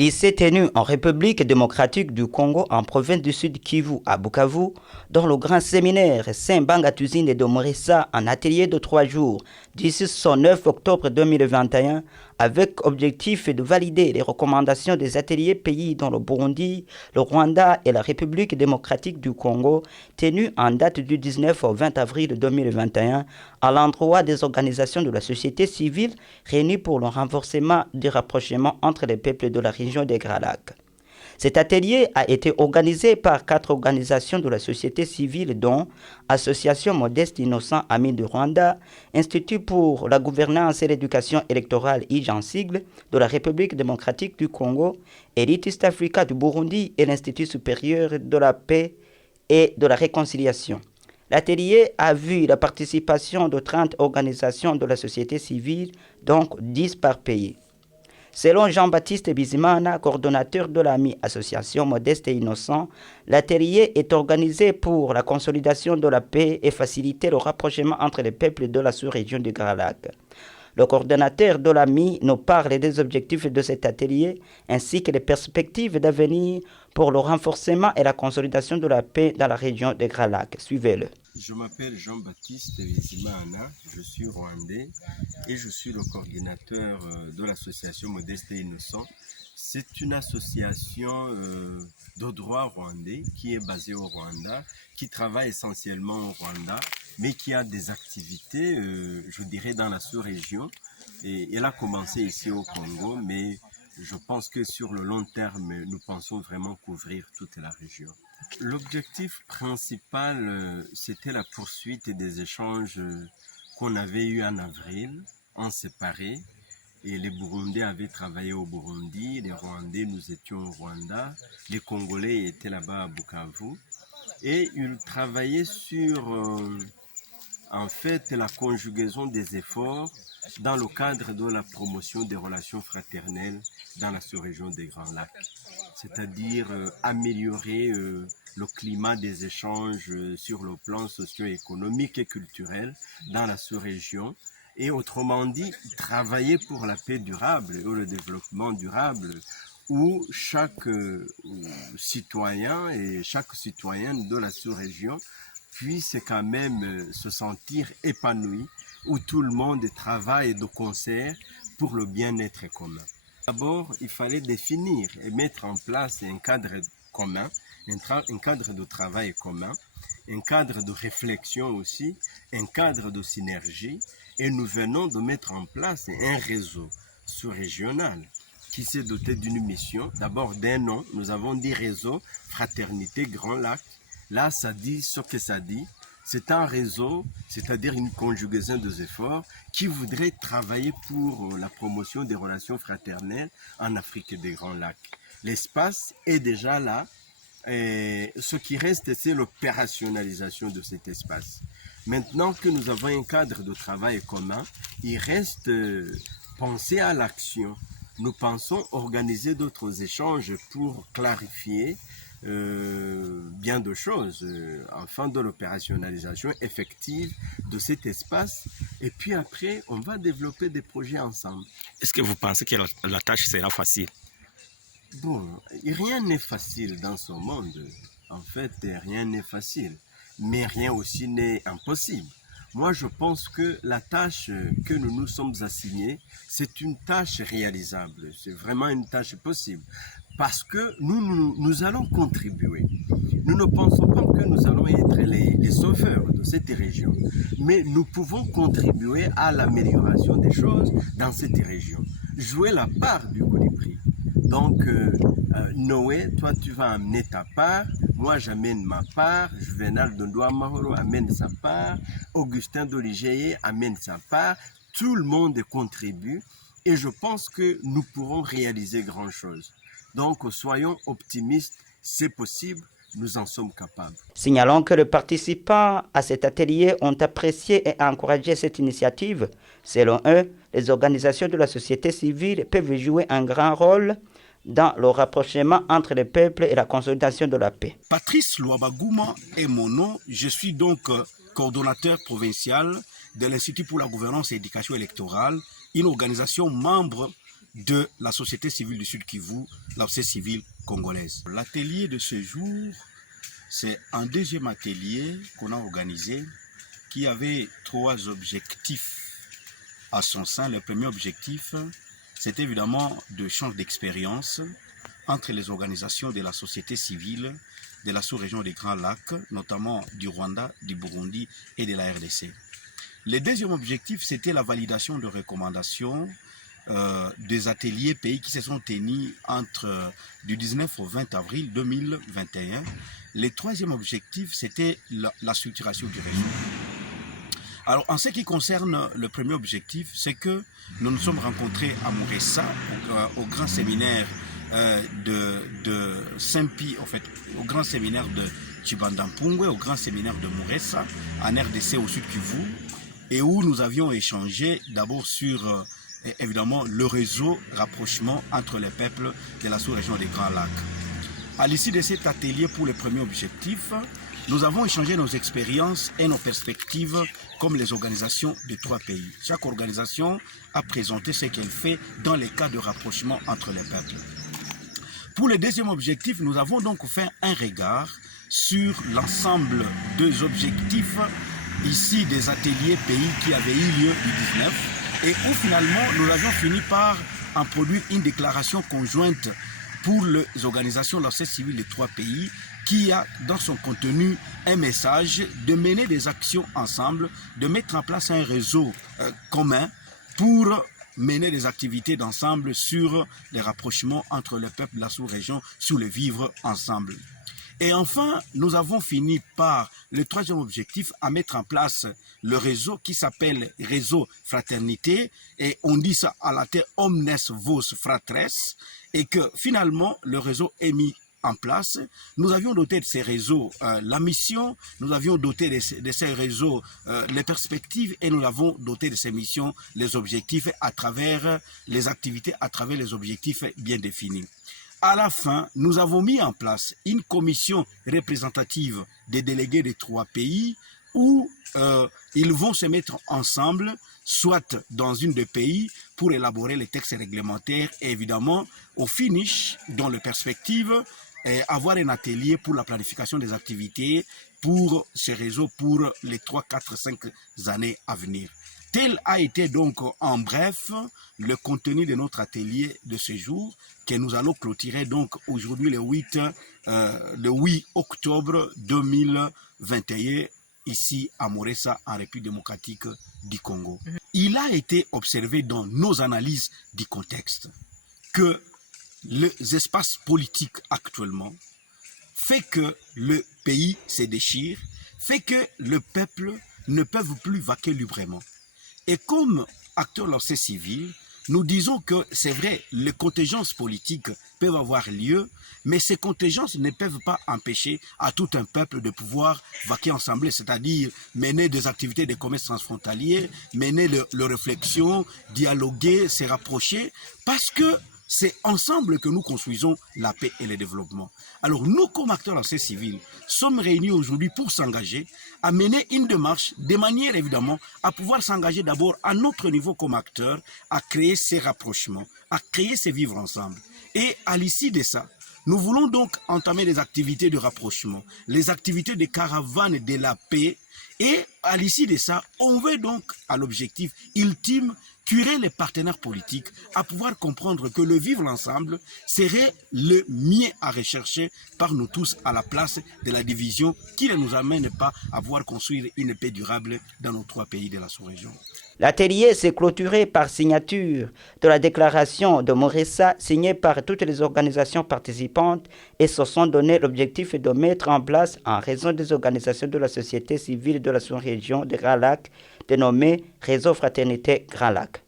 Il s'est tenu en République démocratique du Congo, en province du Sud Kivu, à Bukavu, dans le grand séminaire Saint-Bangatuzine de Morissa, un atelier de 3 jours, d'ici son 9 octobre 2021, avec objectif de valider les recommandations des ateliers pays dans le Burundi, le Rwanda et la République démocratique du Congo, tenus en date du 19 au 20 avril 2021, à l'endroit des organisations de la société civile réunies pour le renforcement du rapprochement entre les peuples de la région des Grands Lacs. Cet atelier a été organisé par 4 organisations de la société civile dont Association Modeste Innocent Amis du Rwanda, Institut pour la gouvernance et l'éducation électorale IJ en sigle de la République démocratique du Congo, Elite Africa du Burundi et l'Institut supérieur de la paix et de la réconciliation. L'atelier a vu la participation de 30 organisations de la société civile, donc 10 par pays. Selon Jean-Baptiste Bizimana, coordonnateur de l'AMI Association Modeste et Innocent, l'atelier est organisé pour la consolidation de la paix et faciliter le rapprochement entre les peuples de la sous-région du Grand Lac. Le coordonnateur de l'AMI nous parle des objectifs de cet atelier ainsi que les perspectives d'avenir pour le renforcement et la consolidation de la paix dans la région des Grands Lacs. Suivez-le. Je m'appelle Jean-Baptiste Bizimana, je suis rwandais et je suis le coordinateur de l'association Modeste et Innocent. C'est une association de droit rwandais qui est basée au Rwanda, qui travaille essentiellement au Rwanda, mais qui a des activités, je dirais, dans la sous-région. Et elle a commencé ici au Congo, mais je pense que sur le long terme, nous pensons vraiment couvrir toute la région. L'objectif principal, c'était la poursuite des échanges qu'on avait eus en avril, en séparé. Et les Burundais avaient travaillé au Burundi, les Rwandais, nous étions au Rwanda, les Congolais étaient là-bas à Bukavu. Et ils travaillaient sur, en fait, la conjugaison des efforts dans le cadre de la promotion des relations fraternelles dans la sous-région des Grands Lacs. C'est-à-dire améliorer le climat des échanges sur le plan socio-économique et culturel dans la sous-région. Et autrement dit, travailler pour la paix durable ou le développement durable, où chaque citoyen et chaque citoyenne de la sous-région puisse quand même se sentir épanoui, où tout le monde travaille de concert pour le bien-être commun. D'abord, il fallait définir et mettre en place un cadre commun, un cadre de travail commun, un cadre de réflexion aussi, un cadre de synergie. Et nous venons de mettre en place un réseau sous-régional qui s'est doté d'une mission, d'abord d'un nom. Nous avons dit réseau Fraternité Grand Lac. Là, ça dit ce que ça dit. C'est un réseau, c'est-à-dire une conjugaison des efforts qui voudrait travailler pour la promotion des relations fraternelles en Afrique des Grands Lacs. L'espace est déjà là. Et ce qui reste, c'est l'opérationnalisation de cet espace. Maintenant que nous avons un cadre de travail commun, il reste penser à l'action. Nous pensons organiser d'autres échanges pour clarifier bien de choses afin de l'opérationnalisation effective de cet espace. Et puis après, on va développer des projets ensemble. Est-ce que vous pensez que la tâche sera facile? Bon, rien n'est facile dans ce monde. En fait, rien n'est facile. Mais rien aussi n'est impossible. Moi, je pense que la tâche que nous nous sommes assignés, c'est une tâche réalisable. C'est vraiment une tâche possible. Parce que nous allons contribuer. Nous ne pensons pas que nous allons être les sauveurs de cette région. Mais nous pouvons contribuer à l'amélioration des choses dans cette région. Jouer la part du colibri. Donc, Noé, toi, tu vas amener ta part. Moi, j'amène ma part. Juvenal Dondoa Mahoro amène sa part. Augustin Doligeye amène sa part. Tout le monde contribue. Et je pense que nous pourrons réaliser grand chose. Donc, soyons optimistes. C'est possible. Nous en sommes capables. Signalons que les participants à cet atelier ont apprécié et encouragé cette initiative. Selon eux, les organisations de la société civile peuvent jouer un grand rôle dans le rapprochement entre les peuples et la consolidation de la paix. Patrice Louabagouma est mon nom. Je suis donc coordonnateur provincial de l'Institut pour la gouvernance et l'éducation électorale, une organisation membre de la société civile du Sud Kivu, la société civile congolaise. L'atelier de ce jour, c'est un deuxième atelier qu'on a organisé qui avait 3 objectifs à son sein. Le premier objectif, c'est évidemment de change d'expérience entre les organisations de la société civile de la sous-région des Grands Lacs, notamment du Rwanda, du Burundi et de la RDC. Le deuxième objectif, c'était la validation de recommandations des ateliers pays qui se sont tenus entre du 19 au 20 avril 2021. Le troisième objectif, c'était la structuration du réseau. Alors, en ce qui concerne le premier objectif, c'est que nous nous sommes rencontrés à Mouressa, au grand séminaire de Saint-Pi, en fait, au grand séminaire de Chibandampungue, au grand séminaire de Mouressa, en RDC au Sud Kivu, et où nous avions échangé d'abord sur, évidemment, le réseau rapprochement entre les peuples de la sous-région des Grands Lacs. À l'issue de cet atelier pour le premier objectif, nous avons échangé nos expériences et nos perspectives comme les organisations de 3 pays. Chaque organisation a présenté ce qu'elle fait dans les cas de rapprochement entre les peuples. Pour le deuxième objectif, nous avons donc fait un regard sur l'ensemble des objectifs ici des ateliers pays qui avaient eu lieu le 19 et où finalement nous avions fini par en produire une déclaration conjointe pour les organisations de la société civile des 3 pays qui a dans son contenu un message de mener des actions ensemble, de mettre en place un réseau commun pour mener des activités d'ensemble sur les rapprochements entre les peuples de la sous-région, sur le vivre ensemble. Et enfin, nous avons fini par le troisième objectif à mettre en place le réseau qui s'appelle Réseau Fraternité, et on dit ça à la terre Omnes Vos Fratres, et que finalement le réseau est mis en place. Nous avions doté de ces réseaux la mission, nous avions doté de ces réseaux les perspectives, et nous avons doté de ces missions les objectifs à travers les activités, à travers les objectifs bien définis. À la fin, nous avons mis en place une commission représentative des délégués des 3 pays où ils vont se mettre ensemble, soit dans une des pays, pour élaborer les textes réglementaires et évidemment, au finish, dans les perspectives, avoir un atelier pour la planification des activités pour ce réseau pour les 3, 4, 5 années à venir. Tel a été donc en bref le contenu de notre atelier de ce jour que nous allons clôturer donc aujourd'hui le 8 octobre 2021 ici à Mouressa en République démocratique du Congo. Il a été observé dans nos analyses du contexte que les espaces politiques actuellement fait que le pays se déchire, fait que le peuple ne peut plus vaquer librement. Et comme acteurs de la société civile, nous disons que c'est vrai, les contingences politiques peuvent avoir lieu, mais ces contingences ne peuvent pas empêcher à tout un peuple de pouvoir vaquer ensemble, c'est-à-dire mener des activités de commerce transfrontalier, mener leurs réflexions, dialoguer, se rapprocher, parce que c'est ensemble que nous construisons la paix et le développement. Alors nous, comme acteurs de la société civile, sommes réunis aujourd'hui pour s'engager à mener une démarche de manière évidemment à pouvoir s'engager d'abord à notre niveau comme acteurs, à créer ces rapprochements, à créer ces vivre ensemble. Et à l'issue de ça, nous voulons donc entamer des activités de rapprochement, les activités de caravane de la paix. Et à l'issue de ça, on veut donc à l'objectif ultime curer les partenaires politiques à pouvoir comprendre que le vivre ensemble serait le mieux à rechercher par nous tous à la place de la division qui ne nous amène pas à pouvoir construire une paix durable dans nos 3 pays de la sous-région. L'atelier s'est clôturé par signature de la déclaration de Mouressa signée par toutes les organisations participantes et se sont donné l'objectif de mettre en place, en raison des organisations de la société civile de la sous-région des Grands Lacs, dénommé Réseau Fraternité Grands Lacs.